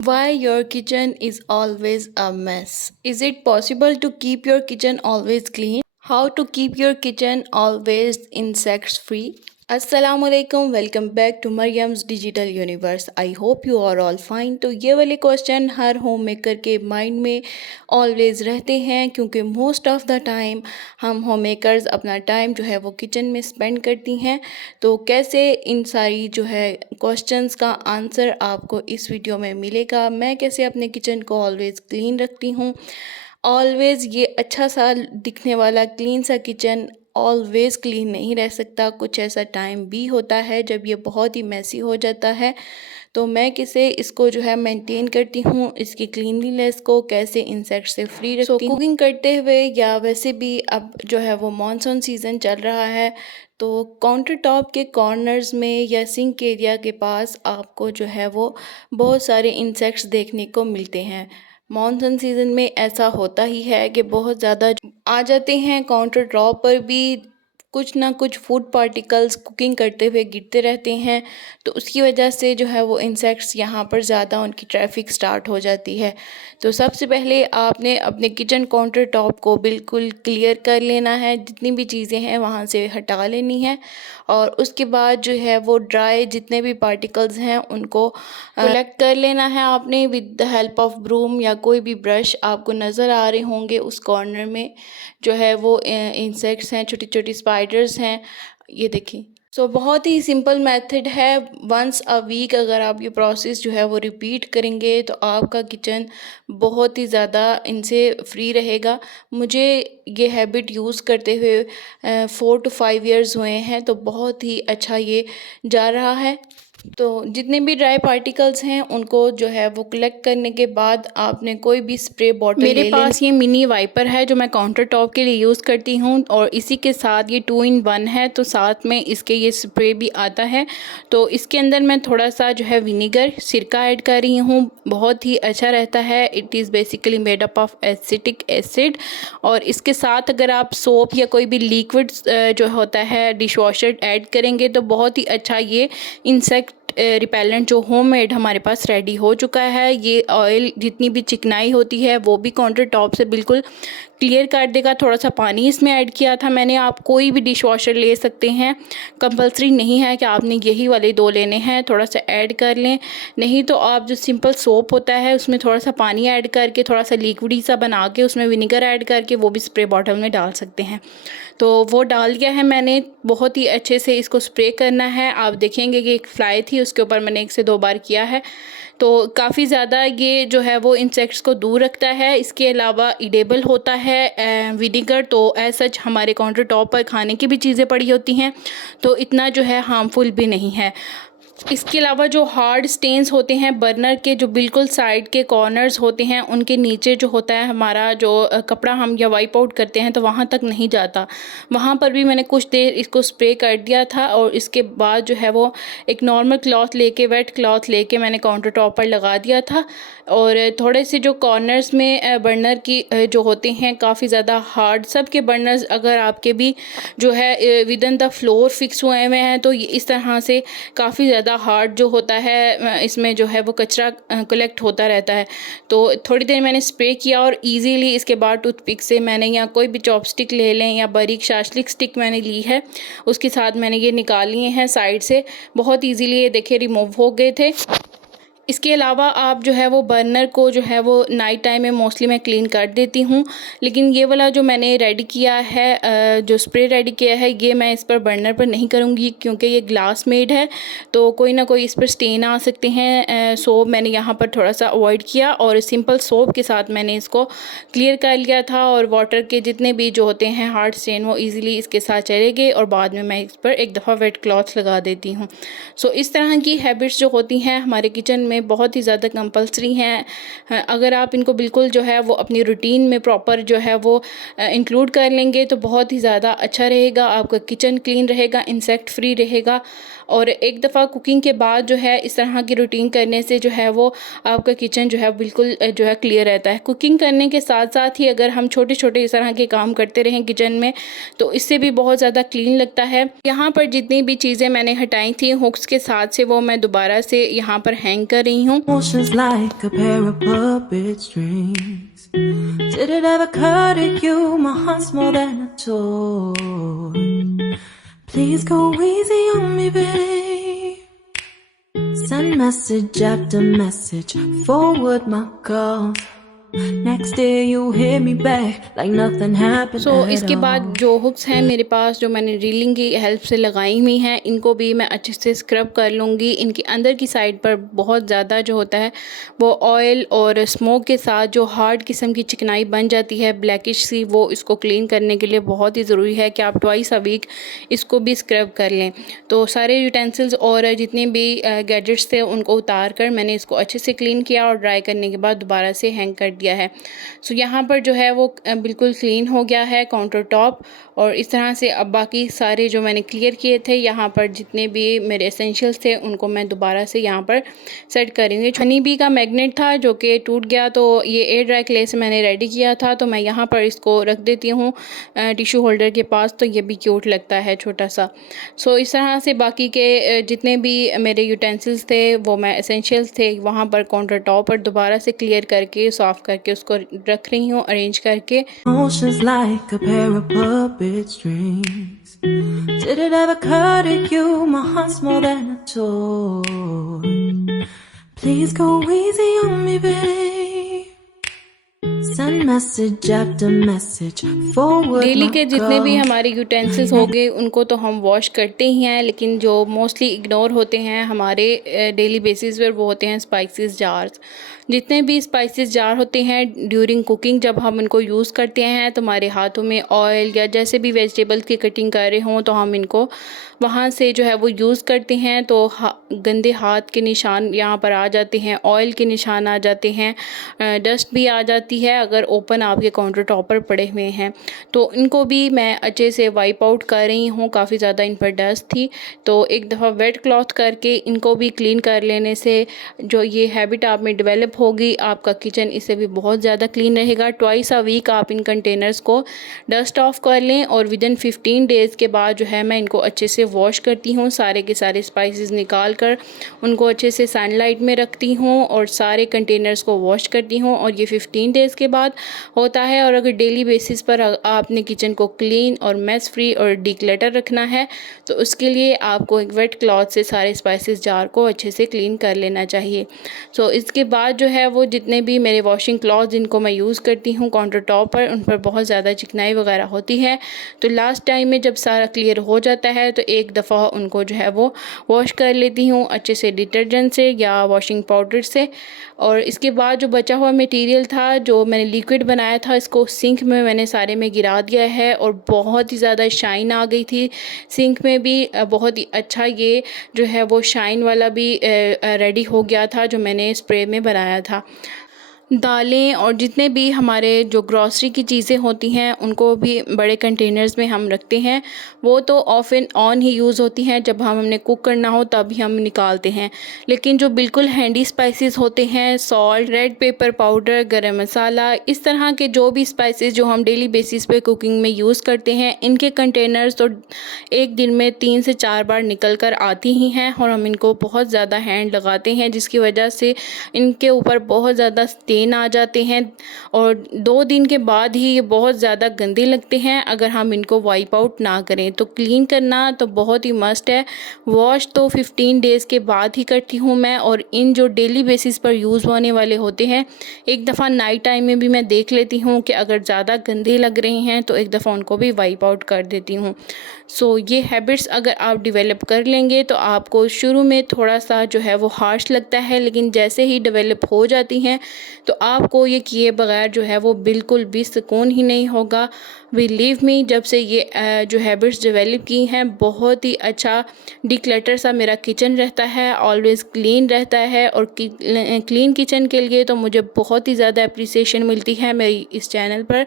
Why your kitchen is always a mess? Is it possible to keep your kitchen always clean? How to keep your kitchen always insects free? Assalamu alaikum, welcome back to Mariam's Digital Universe. I hope you are all fine. तो ये वाले question हर home maker के mind में always रहते हैं क्योंकि most of the time हम home makers अपना टाइम जो है वो किचन में स्पेंड करती हैं। तो कैसे इन सारी जो है क्वेश्चंस का आंसर आपको इस वीडियो में मिलेगा। मैं कैसे अपने किचन को ऑलवेज़ क्लीन रखती हूँ। ऑलवेज़ ये अच्छा सा दिखने वाला क्लीन सा किचन ऑलवेज़ क्लीन नहीं रह सकता। कुछ ऐसा टाइम भी होता है जब ये बहुत ही मैसी हो जाता है। तो मैं कैसे इसको जो है मेंटेन करती हूँ, इसकी क्लीनलीनेस को कैसे इंसेक्ट से फ्री रखती हूँ। कुकिंग करते हुए या वैसे भी अब जो है वो मानसून सीज़न चल रहा है, तो काउंटर टॉप के कॉर्नर्स में या सिंक एरिया के पास आपको जो है वो बहुत सारे इंसेक्ट्स देखने को मिलते हैं। मानसून सीज़न में ऐसा होता ही है कि बहुत ज़्यादा आ जाते हैं। काउंटर टॉप पर भी कुछ ना कुछ फूड पार्टिकल्स कुकिंग करते हुए गिरते रहते हैं, तो उसकी वजह से जो है वो इंसेक्ट्स यहाँ पर ज़्यादा उनकी ट्रैफिक स्टार्ट हो जाती है। तो सबसे पहले आपने अपने किचन काउंटर टॉप को बिल्कुल क्लियर कर लेना है, जितनी भी चीज़ें हैं वहाँ से हटा लेनी है और उसके बाद जो है वो ड्राई जितने भी पार्टिकल्स हैं उनको कलेक्ट कर लेना है आपने with the help of broom या कोई भी ब्रश। आपको नज़र आ रहे होंगे उस कॉर्नर में जो है वो इंसेक्ट्स हैं, छोटी छोटी स्पाइडर्स हैं, ये देखिए। सो बहुत ही सिंपल मेथड है। वंस अ वीक अगर आप ये प्रोसेस जो है वो रिपीट करेंगे तो आपका किचन बहुत ही ज़्यादा इनसे फ्री रहेगा। मुझे ये हैबिट यूज़ करते हुए 4 to 5 years हुए हैं, तो बहुत ही अच्छा ये जा रहा है। तो जितने भी ड्राई पार्टिकल्स हैं उनको जो है वो कलेक्ट करने के बाद आपने कोई भी स्प्रे बॉटल मेरे पास ये मिनी वाइपर है जो मैं काउंटर टॉप के लिए यूज़ करती हूँ और इसी के साथ ये 2 in 1 है, तो साथ में इसके ये स्प्रे भी आता है। तो इसके अंदर मैं थोड़ा सा जो है विनीगर सिरका ऐड कर रही हूँ, बहुत ही अच्छा रहता है। It is basically made up of acetic acid. और इसके साथ अगर आप सोप या कोई भी लिक्विड जो होता है डिश वॉशर ऐड करेंगे तो बहुत ही अच्छा ये इंसेक्ट रिपेलेंट जो होममेड हमारे पास रेडी हो चुका है। ये ऑयल जितनी भी चिकनाई होती है वो भी काउंटर टॉप से बिल्कुल क्लियर कर देगा। थोड़ा सा पानी इसमें ऐड किया था मैंने। आप कोई भी डिश वॉशर ले सकते हैं, कंपलसरी नहीं है कि आपने यही वाले 2 लेने हैं। थोड़ा सा ऐड कर लें, नहीं तो आप जो सिंपल सोप होता है उसमें थोड़ा सा पानी ऐड करके थोड़ा सा लिक्विडी सा बना के उसमें विनेगर ऐड करके वो भी स्प्रे बॉटल में डाल सकते हैं। तो वो डाल दिया है मैंने। बहुत ही अच्छे से इसको स्प्रे करना है। आप देखेंगे कि एक फ्लाई थी उसके ऊपर मैंने 1 से 2 बार किया है, तो काफ़ी ज़्यादा ये जो है वो इंसेक्ट्स को दूर रखता है। इसके अलावा इडेबल होता है विनेगर, तो एज सच हमारे काउंटर टॉप पर खाने की भी चीज़ें पड़ी होती हैं, तो इतना जो है हार्मफुल भी नहीं है। इसके अलावा जो हार्ड स्टेन्स होते हैं बर्नर के, जो बिल्कुल साइड के कॉर्नर्स होते हैं उनके नीचे जो होता है हमारा जो कपड़ा हम या वाइप आउट करते हैं तो वहाँ तक नहीं जाता, वहाँ पर भी मैंने कुछ देर इसको स्प्रे कर दिया था। और इसके बाद जो है वो एक नॉर्मल क्लॉथ लेके, वेट क्लॉथ लेके मैंने काउंटर टॉप पर लगा दिया था। और थोड़े से जो कॉर्नर्स में बर्नर की जो होते हैं काफ़ी ज़्यादा हार्ड, सब के बर्नर्स अगर आपके भी जो है with in the floor fix हुए हुए हैं तो इस तरह से काफ़ी ज़्यादा हार्ड जो होता है इसमें जो है वो कचरा कलेक्ट होता रहता है। तो थोड़ी देर मैंने स्प्रे किया और इजीली इसके बाद टूथपिक से मैंने, या कोई भी चॉपस्टिक ले लें या बारीक शाशलिक स्टिक मैंने ली है, उसके साथ मैंने ये निकाल लिए हैं साइड से। बहुत इजीली ये देखिए रिमूव हो गए थे। इसके अलावा आप जो है वो बर्नर को जो है वो नाइट टाइम में मोस्टली मैं क्लीन कर देती हूँ, लेकिन ये वाला जो मैंने रेडी किया है, जो स्प्रे रेडी किया है, ये मैं इस पर बर्नर पर नहीं करूँगी क्योंकि ये ग्लास मेड है, तो कोई ना कोई इस पर स्टेन आ सकते हैं। सो मैंने यहाँ पर थोड़ा सा अवॉइड किया और सिंपल सोप के साथ मैंने इसको क्लियर कर लिया था। और वाटर के जितने भी जो होते हैं हार्ड स्टेन वो ईज़िली इसके साथ चले गए और बाद में मैं इस पर एक दफ़ा वेट क्लॉथ लगा देती हूँ। सो इस तरह की हैबिट्स जो होती हैं हमारे किचन में बहुत ही ज़्यादा कंपलसरी हैं। अगर आप इनको बिल्कुल जो है वो अपनी रूटीन में प्रॉपर जो है वो इंक्लूड कर लेंगे तो बहुत ही ज़्यादा अच्छा रहेगा। आपका किचन क्लीन रहेगा, इंसेक्ट फ्री रहेगा। और एक दफ़ा कुकिंग के बाद जो है इस तरह की रूटीन करने से जो है वो आपका किचन जो है बिल्कुल जो है क्लियर रहता है। कुकिंग करने के साथ साथ ही अगर हम छोटे छोटे इस तरह के काम करते रहें किचन में तो इससे भी बहुत ज़्यादा क्लीन लगता है। यहाँ पर जितनी भी चीज़ें मैंने हटाई थी हुक्स के साथ से वो मैं दोबारा से यहाँ पर हैंग कर कर रही हूँ। Emotions like a pair of puppet strings. Did it ever occur to you my heart's more than a toy? Please go easy on me, babe. Send message after message, forward my calls. Next day you hit me back like nothing happened so at इसके बाद all. जो hooks हैं मेरे पास, जो मैंने railing की help से लगाई हुई हैं, इनको भी मैं अच्छे से स्क्रब कर लूँगी। इनके अंदर की साइड पर बहुत ज़्यादा जो होता है वो ऑयल और स्मोक के साथ जो हार्ड किस्म की चिकनाई बन जाती है ब्लैकिश सी, वो इसको क्लीन करने के लिए बहुत ही ज़रूरी है कि आप ट्वाइस अ वीक इसको भी स्क्रब कर लें। तो सारे यूटेंसिल्स और जितने भी गैजेट्स थे उनको उतार कर मैंने इसको अच्छे से क्लीन किया और ड्राई करने के बाद दोबारा से हैंग कर दिया है। सो यहाँ पर जो है वो बिल्कुल क्लीन हो गया है काउंटर टॉप। और इस तरह से अब बाकी सारे जो मैंने क्लियर किए थे, यहाँ पर जितने भी मेरे एसेंशियल्स थे उनको मैं दोबारा से यहाँ पर सेट करेंगे। हनी बी का मैग्नेट था जो कि टूट गया, तो ये एयर ड्राई क्ले से मैंने रेडी किया था, तो मैं यहाँ पर इसको रख देती हूँ टिश्यू होल्डर के पास, तो ये भी क्यूट लगता है छोटा सा। सो इस तरह से बाकी के जितने भी मेरे यूटेंसिल्स थे, वो मैं एसेंशियल्स थे, वहाँ पर काउंटर टॉप पर दोबारा से क्लियर करके साफ़ करके उसको रख रही हूँ अरेंज करके। Emotions like a pair of puppet strings. Did it ever occur to you my heart's more than a toy? Please go easy on me, babe. Send message after message, forward daily my के जितने भी calls. हमारे utensils हो गए उनको तो हम wash करते ही हैं, लेकिन जो मोस्टली इग्नोर होते हैं हमारे डेली बेसिस पर वो होते हैं स्पाइसेस जार्स। जितने भी स्पाइसेस जार होते हैं ड्यूरिंग कुकिंग, जब हम इनको यूज़ करते हैं तो हमारे हाथों में ऑयल या जैसे भी वेजिटेबल्स की कटिंग कर रहे हों तो हम इनको वहाँ से जो है वो यूज़ करते हैं, तो गंदे हाथ के निशान यहाँ पर आ जाते हैं, ऑयल के निशान आ जाते हैं, डस्ट भी आ जाती है अगर ओपन आपके काउंटर टॉप पर पड़े हुए हैं। तो इनको भी मैं अच्छे से वाइप आउट कर रही हूँ, काफ़ी ज़्यादा इन पर डस्ट थी, तो एक दफ़ा वेट क्लॉथ करके इनको भी क्लीन कर लेने से जो ये हैबिट आप में डेवलप होगी, आपका किचन इससे भी बहुत ज़्यादा क्लीन रहेगा। ट्वाइस अ वीक आप इन कंटेनर्स को डस्ट ऑफ कर लें और विदिन 15 डेज़ के बाद जो है मैं इनको अच्छे से वॉश करती हूँ, सारे के सारे स्पाइसेस निकाल कर उनको अच्छे से सनलाइट में रखती हूँ और सारे कंटेनर्स को वॉश करती हूँ, और ये 15 डेज़ के बाद होता है। और अगर डेली बेसिस पर आपने किचन को क्लीन और मेस फ्री और डिक्लटर रखना है तो उसके लिए आपको एक वेट क्लॉथ से सारे स्पाइसेस जार को अच्छे से क्लीन कर लेना चाहिए। सो इसके बाद जो है वो जितने भी मेरे वॉशिंग क्लॉथ जिनको मैं यूज़ करती हूँ काउंटर टॉप पर, उन पर बहुत ज़्यादा चिकनाई वगैरह होती है, तो लास्ट टाइम में जब सारा क्लियर हो जाता है तो एक दफ़ा उनको जो है वो वॉश कर लेती हूँ अच्छे से डिटर्जेंट से या वॉशिंग पाउडर से। और इसके बाद जो बचा हुआ मटेरियल था, जो मैंने लिक्विड बनाया था, इसको सिंक में मैंने सारे में गिरा दिया है और बहुत ही ज़्यादा शाइन आ गई थी सिंक में भी। बहुत ही अच्छा ये जो है वो शाइन वाला भी रेडी हो गया था जो मैंने स्प्रे में बनाया था। दालें और जितने भी हमारे जो ग्रॉसरी की चीज़ें होती हैं उनको भी बड़े कंटेनर्स में हम रखते हैं, वो तो of and on he use होती हैं, जब हमने कुक करना हो तभी हम निकालते हैं। लेकिन जो बिल्कुल हैंडी स्पाइसेस होते हैं, सॉल्ट, रेड पेपर पाउडर, गरम मसाला, इस तरह के जो भी स्पाइसेस जो हम डेली बेसिस पे कुकिंग में यूज़ करते हैं, इनके कंटेनर्स तो एक दिन में 3 से 4 बार निकल कर आती ही हैं और हम इनको बहुत ज़्यादा हैंड लगाते हैं, जिसकी वजह से इनके ऊपर बहुत ज़्यादा आ जाते हैं और 2 दिन के बाद ही ये बहुत ज़्यादा गंदे लगते हैं अगर हम इनको वाइप आउट ना करें। तो क्लीन करना तो बहुत ही मस्ट है। वॉश तो 15 डेज़ के बाद ही करती हूँ मैं, और इन जो डेली बेसिस पर यूज़ होने वाले होते हैं, एक दफ़ा नाइट टाइम में भी मैं देख लेती हूँ कि अगर ज़्यादा गंदे लग रहे हैं तो एक दफ़ा उनको भी वाइप आउट कर देती हूँ। सो ये हैबिट्स अगर आप डेवलप कर लेंगे तो आपको शुरू में थोड़ा सा जो है वो हार्श लगता है, लेकिन जैसे ही डेवलप हो जाती हैं तो आपको ये किए बगैर जो है वो बिल्कुल भी सुकून ही नहीं होगा। बिलीव मी, जब से ये जो हैबिट्स डेवलप की हैं, बहुत ही अच्छा डिक्लटर सा मेरा किचन रहता है, ऑलवेज़ क्लीन रहता है। और क्लीन किचन के लिए तो मुझे बहुत ही ज़्यादा अप्रिसिएशन मिलती है मेरी इस चैनल पर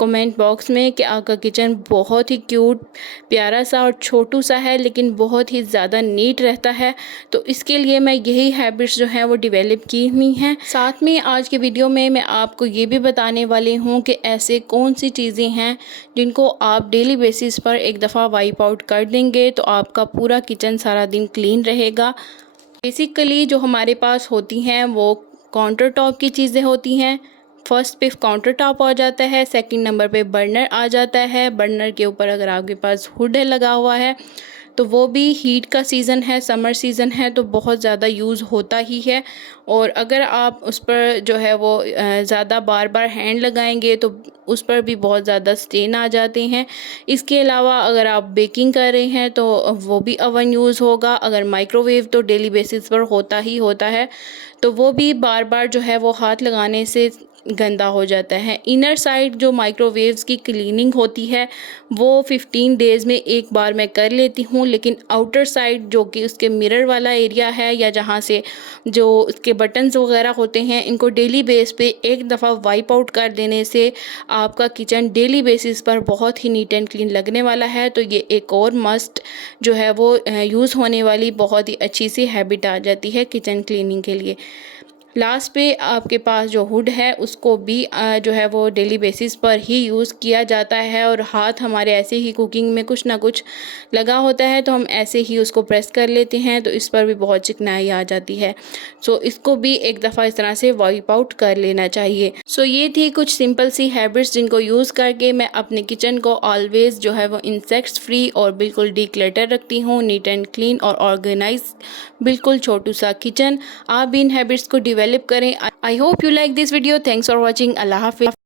कमेंट बॉक्स में कि आपका किचन बहुत ही क्यूट, प्यारा सा और छोटू सा है, लेकिन बहुत ही ज़्यादा नीट रहता है। तो इसके लिए मैं यही हैबिट्स जो हैं वो डेवलप की हुई हैं। साथ में आज के वीडियो में मैं आपको ये भी बताने वाली हूँ कि ऐसे कौन सी चीज़ें हैं जिनको आप डेली बेसिस पर एक दफ़ा वाइप आउट कर देंगे तो आपका पूरा किचन सारा दिन क्लीन रहेगा। बेसिकली जो हमारे पास होती हैं वो काउंटर टॉप की चीज़ें होती हैं। फर्स्ट पे काउंटर टॉप आ जाता है, सेकंड नंबर पे बर्नर आ जाता है। बर्नर के ऊपर अगर आपके पास हुड लगा हुआ है तो वो भी हीट का सीज़न है, समर सीज़न है तो बहुत ज़्यादा यूज़ होता ही है। और अगर आप उस पर जो है वो ज़्यादा बार बार हैंड लगाएंगे तो उस पर भी बहुत ज़्यादा स्टेन आ जाते हैं। इसके अलावा अगर आप बेकिंग कर रहे हैं तो वो भी ओवन यूज़ होगा। अगर माइक्रोवेव तो डेली बेसिस पर होता ही होता है, तो वो भी बार बार जो है वो हाथ लगाने से गंदा हो जाता है। इनर साइड जो माइक्रोवेव्स की क्लीनिंग होती है वो 15 डेज़ में एक बार मैं कर लेती हूँ, लेकिन आउटर साइड जो कि उसके मिरर वाला एरिया है या जहाँ से जो उसके बटन्स वगैरह होते हैं, इनको डेली बेस पे एक दफ़ा वाइप आउट कर देने से आपका किचन डेली बेसिस पर बहुत ही नीट एंड क्लीन लगने वाला है। तो ये एक और मस्ट जो है वो यूज़ होने वाली बहुत ही अच्छी सी हैबिट आ जाती है किचन क्लीनिंग के लिए। लास्ट पे आपके पास जो हुड है उसको भी जो है वो डेली बेसिस पर ही यूज़ किया जाता है, और हाथ हमारे ऐसे ही कुकिंग में कुछ ना कुछ लगा होता है तो हम ऐसे ही उसको प्रेस कर लेते हैं तो इस पर भी बहुत चिकनाई आ जाती है। सो इसको भी एक दफ़ा इस तरह से वाइप आउट कर लेना चाहिए। सो ये थी कुछ सिंपल सी हैबिट्स जिनको यूज़ करके मैं अपने किचन को ऑलवेज़ जो है वो इंसेक्ट्स फ्री और बिल्कुल डीक्लटर रखती हूँ, नीट एंड क्लीन और ऑर्गेनाइज, बिल्कुल छोटू सा किचन। आप भी इन हैबिट्स को डेवलप करें। I hope you like this video. Thanks for watching. अल्लाह हाफिज़।